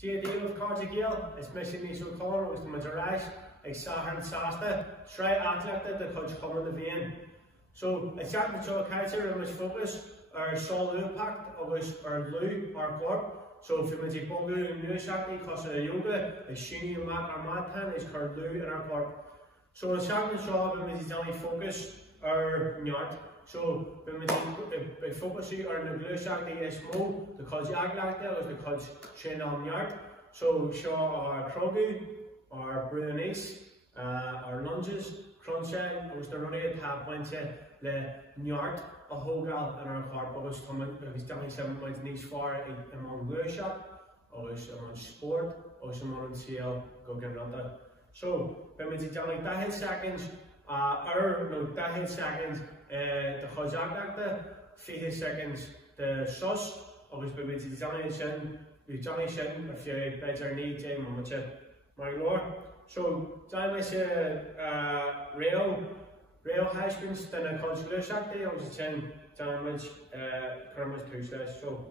See the of Cartigail, it's missing these color, it was the Madras, like Saharan Sasta, try Aclaíocht the coach coming the vein. So it's at the Joe Kaiser and was focus, or solid pact, or was or blue or corp. So if you make Bogu and New Shakti, because of the yoga, a Shini and Mat or Matan is called blue in our corp. So it's at the job and it's only focus or not. So when we focus on the blue Shakti is more, the coach Aclaíocht there was the coach train on yard. So show our Krogu, our Brunies, our lunges, crunching, was the running attack went to the yard. A whole gal in our car, but was coming, it was down 7 points in each far among workshop, or was on sport, or some on sale, go get another. So, when we did like that hit seconds, that hit seconds, the Aclaíocht, 4 seconds, the sauce, or was when we did Johnny Shin, a few beds are need, my lord. So, John was Rail husbands, then a consular Saturday, I was attending damage, Kermit's 2 slash, so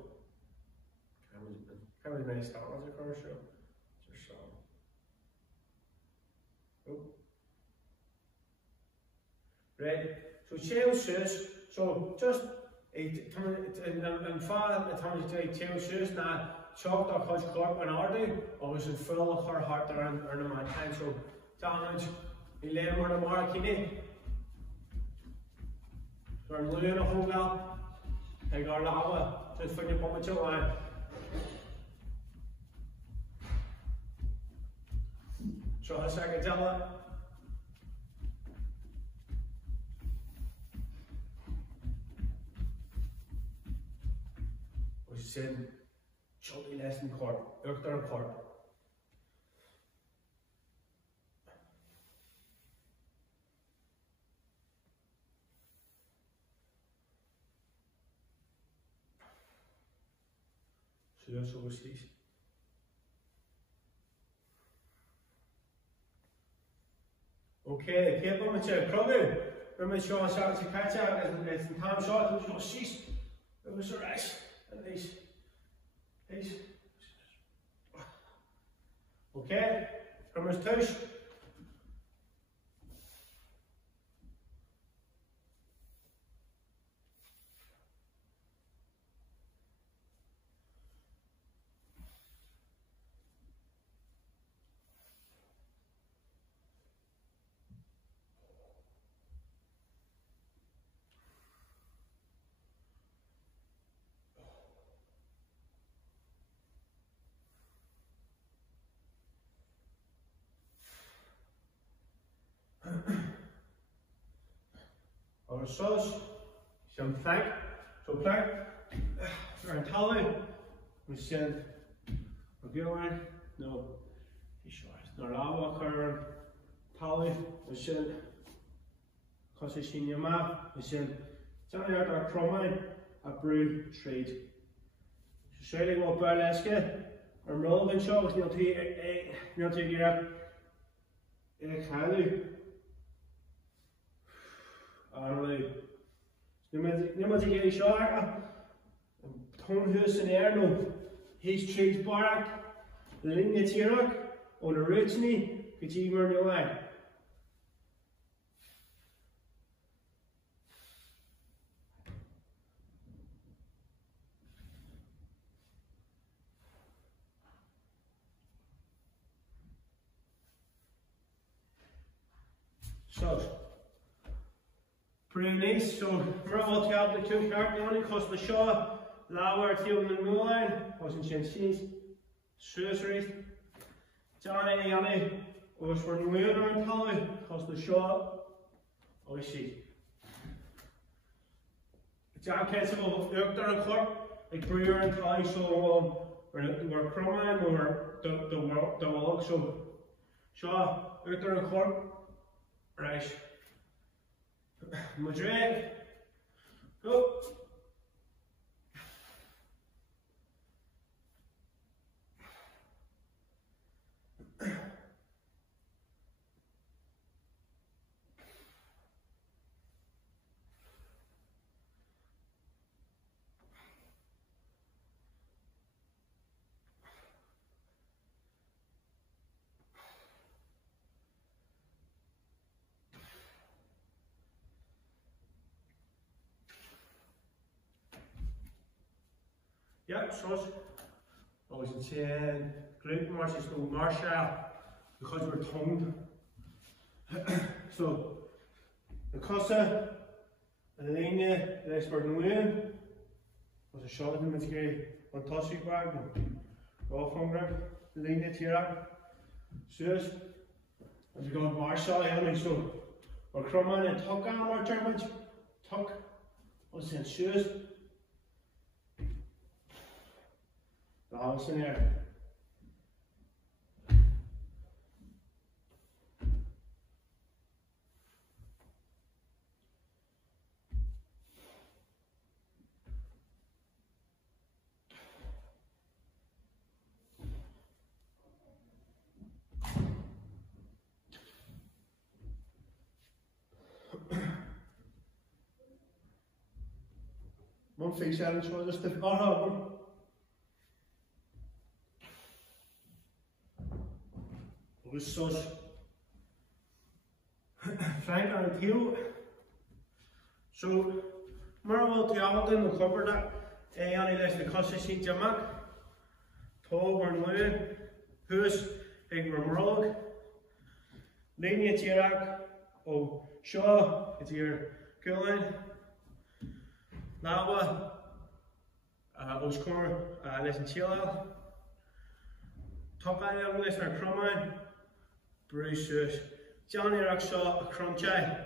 Kermit's many stars, of course, so. Oh. Right, so Chale says, so just in far the time to Chale says now, chalked our coach corp and Ardu, I was in full of her heart around my time, so damage, he lay more than Markini. We're losing a whole lot. I got lava just for your moment. Try a second, tell it. We said, chubby less than court, after a court. Just overseas. Okay, keep on with your Krogu. Remember, show us how to catch out as the time shot, it was overseas. It was a race. And these. Okay, remember, touch. Our sauce, some plank, so plank, our tally, we send a good one, no, no lava current, tally, we send, because it's in your map, we send, something out our crumline, a brew trade. So, shading what burlesque, our relevant shows, you'll take it up, Niemand die jullie zorgen. Toonhuis en Erno. He's trees barak. De linie tirak. On the roots niet. Could you even know why? So. Pretty nice, so we're all together the 2 cart only cost the shaw, lower field in the new line, wasn't chances, Suicide, Johnny Yanni, was for New Year and Tally, cost the shaw, I see. John Kessel, Doctor and Clark, like Brewer and Tally, so we're Crumline, the log, so Shaw, Doctor and Clark, right. Madrid, go. Ja, zoals als het zijn gluten is nog Marshall because we're toned. So the kosse en de ene is voor de moeite. Als een shot met je fantastisch bag, raw fungrag, de ene hier. Dus als je gaat Marshall en zo, or crumman en tuck aan maar terwijl tuck als een shoes. Dat is in there. One face out was just the one. Was zoals Frank aan het heel zo maar wat je altijd in de cover dat en aan die les de kasse ziet je mak toe maar nu huis ik maar morgen linie tirak of show het hier kullen lawa ons kor les een chill top aan les naar crumman Bruce Johnny Rakshaw a crunchy.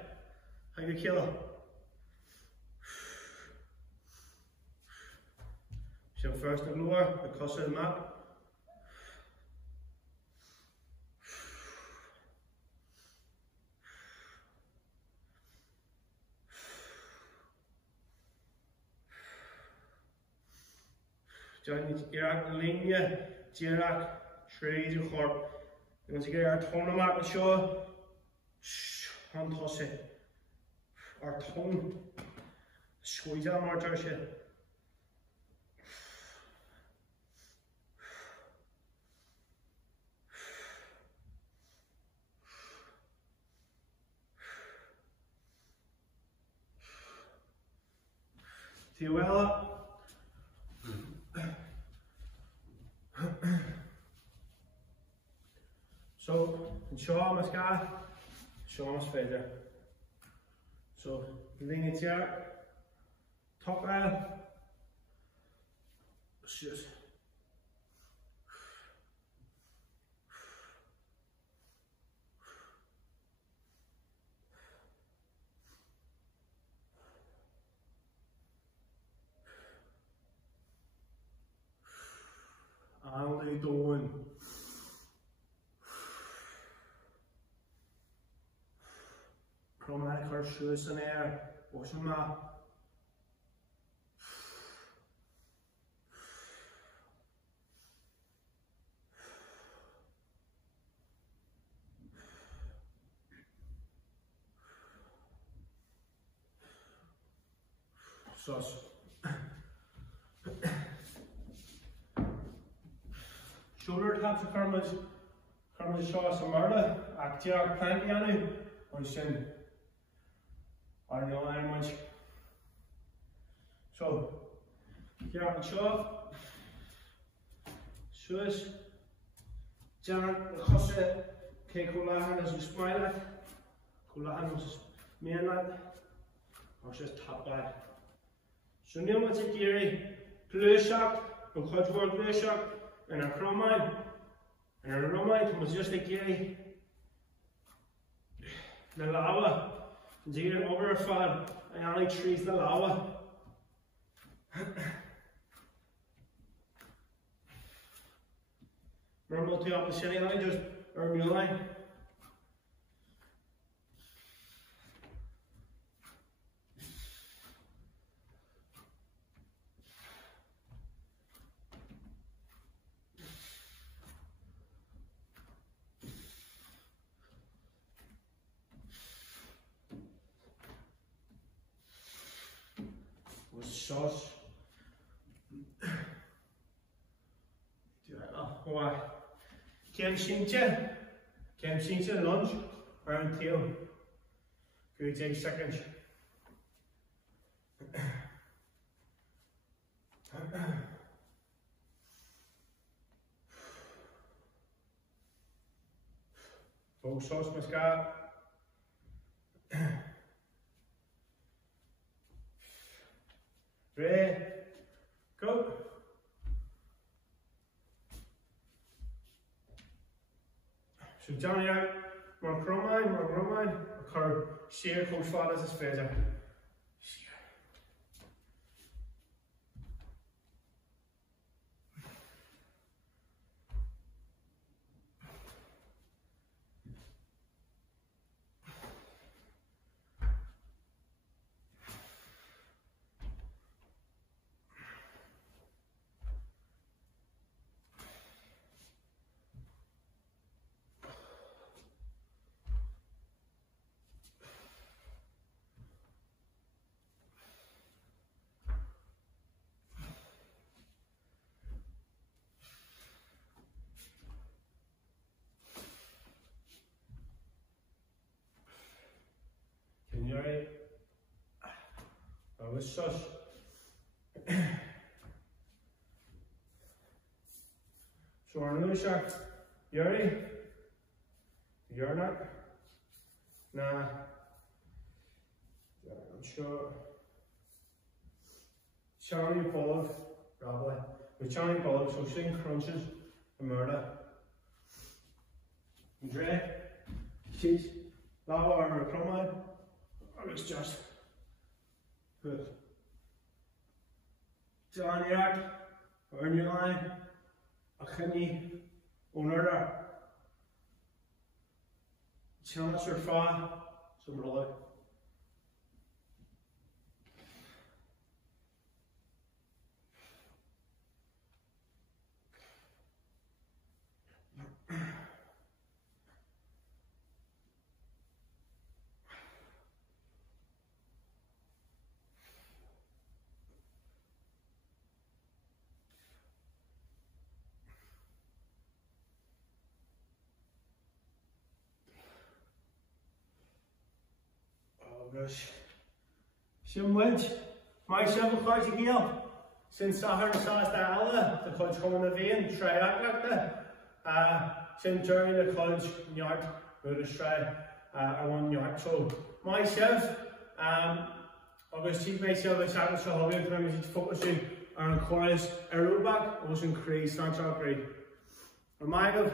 How you kill? So first of lower the cost of the map. Johnny Iraq the linie, Jirak, trees of horp. En als ik er haar tonen maak met show, handtossen, haar toon, squeeze aan maar tussen. Tiwella. So, show mas guy, show mas feather. So, lean it here, top aisle, just. How are they doing? Chromatic or shoes in air, ocean map. Sus. Shoulder taps of Kerma's show some murder, actiar plenty on it, or sin. I don't know very much. So, here on the show, shoes, Jan, Jose, Kulahan as a smile, Kulahan was main lad, or just top lad. So, now what's a theory? Blue shot, and Cudgewell blue shot, and a cromine, and a romine was just a gay. The lava. Zero over a fan, I only trees the lava. Remember to up the city line, just or new line. Sauce. Why? Kem Shincha lunch around tail. Good 8 seconds. Both sauce muscat. Ready, go. So Johnny out, more crumline, a cur sheer coach fathers is fair. Right. That was sus. So our new shot. You ready? You're not? Nah. I'm sure. Charlie Bullock, probably. With Charlie Bullock, so sing crunches and murder. Dre. Cheese. Lava or crumline. It's just good. John Yard, earn your line, a kidney, owner, chance or fa, some roller. Gosh. Sim winch, my 7 cards again. Since Sahar and Sas the Alla, the coach coming the vein, try Aclaíocht le. Since during the coach yard, we just try a 1 yard. So myself, I was teaching myself a challenge so hobby and I was focusing on chorus aerobac, I was increased, not so great. Remind of